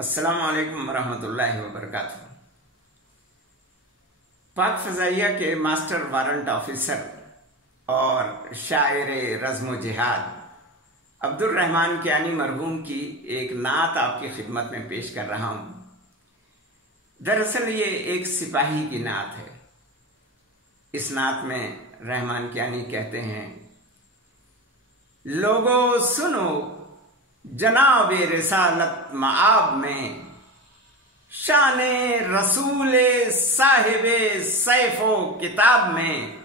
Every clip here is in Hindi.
अस्सलामु अलैकुम वरहमतुल्लाहि वबरकातुहू। पाक फ़ज़ाइया के मास्टर वारंट ऑफिसर और शायर रज़्म जिहाद अब्दुल रहमान कियानी मरहूम की एक नात आपकी खिदमत में पेश कर रहा हूं। दरअसल ये एक सिपाही की नात है। इस नात में रहमान कियानी कहते हैं, लोगों सुनो जनाबे रिसालत मआब में, शाने रसूले साहिबे सैफो किताब में,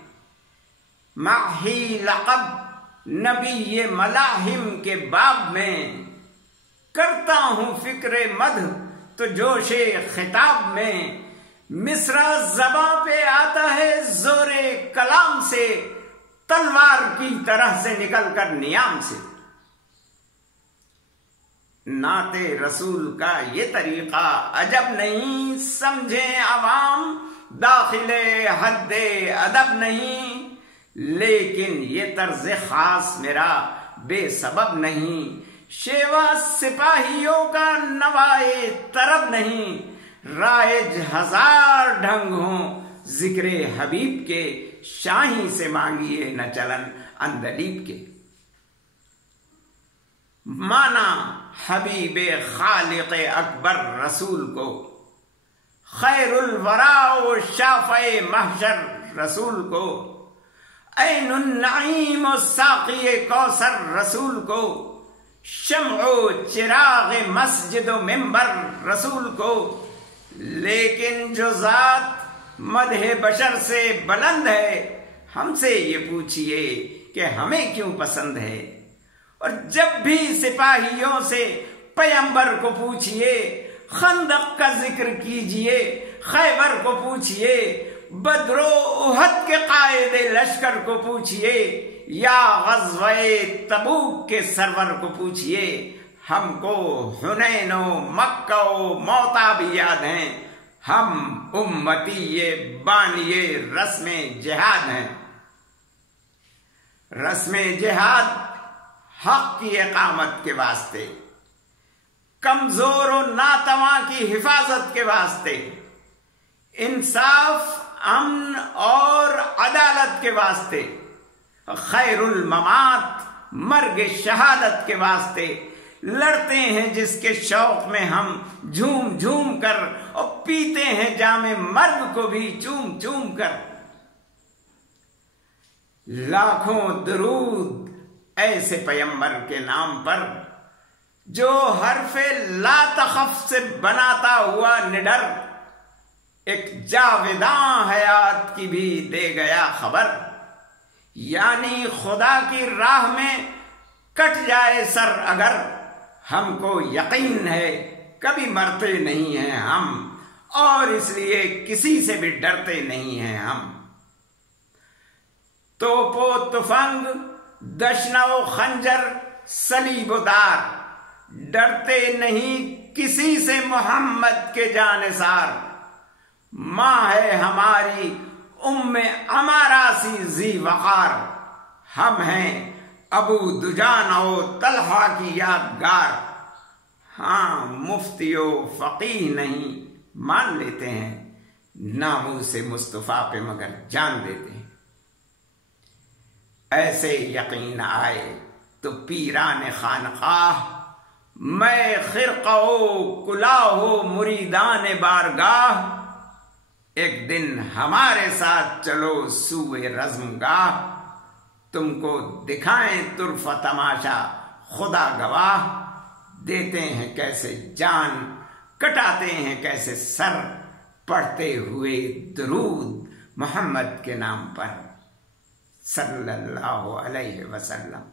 माही लक़ब नबी ये मलाहिम के बाब में, करता हूं फिक्रे मध तो जोशे खिताब में, मिसरा ज़बां पे आता है जोरे कलाम से, तलवार की तरह से निकलकर नियाम से। नाते रसूल का ये तरीका अजब नहीं, समझे अवाम दाखिले हद्दे अदब नहीं, लेकिन ये तर्ज खास मेरा बेसबब नहीं, शेवा सिपाहियों का नवाए तरब नहीं, राइज हजार ढंग हो जिक्रे हबीब के, शाही से मांगिए न चलन अंदलीब के। माना हबीबे खालिक़े अकबर रसूल को, खैरुल वरा व शाफ़े महशर रसूल को, ऐनुन नईम व साक़िए कौसर रसूल को, शम्ओ चिराग़ मस्जिद व मिंबर रसूल को। लेकिन जो ज़ात मदहे बशर से बुलंद है, हमसे ये पूछिए कि हमें क्यों पसंद है। और जब भी सिपाहियों से पैगंबर को पूछिए, खंदक का जिक्र कीजिए, खैबर को पूछिए, बद्रो उहद के कायदे लश्कर को पूछिए, या गज़वे तबूक के सरवर को पूछिए। हमको हुनैनो मक्का मौता भी याद हैं, हम उम्मती ये बानिए रस्मे जिहाद हैं। रस्मे जिहाद हक की इकामत के वास्ते, कमजोर और नातवा की हिफाजत के वास्ते, इंसाफ अमन और अदालत के वास्ते, खैरुल ममात मर्ग शहादत के वास्ते लड़ते हैं, जिसके शौक में हम झूम झूम कर, और पीते हैं जामे मर्ग को भी चूम चूम कर। लाखों दरूद ऐसे पैगंबर के नाम पर, जो हरफे ला तखफ से बनाता हुआ निडर, एक जावेदां हयात की भी दे गया खबर। यानी खुदा की राह में कट जाए सर अगर, हमको यकीन है कभी मरते नहीं हैं हम, और इसलिए किसी से भी डरते नहीं हैं हम। तोपो तुफंग दशनाओ खंजर सलीबुदार, डरते नहीं किसी से मोहम्मद के जानिसार। माँ है हमारी उम्मे अमारा सी जी वकार, हम हैं अबू दुजान और तलहा की यादगार। हाँ मुफ्तियो फकीह नहीं, मान लेते हैं नामों से मुस्तफा पे मगर जान देते हैं। ऐसे यकीन आए तो पीरान खानकाह, मैं खिरक़ो कुलाहो मुरीदान बारगाह, एक दिन हमारे साथ चलो सूए रज़्मगाह, तुमको दिखाएं तुर्फ तमाशा खुदा गवाह। देते हैं कैसे जान, कटाते हैं कैसे सर, पढ़ते हुए दुरूद मोहम्मद के नाम पर सल्लल्लाहु अलैहि वसल्लम।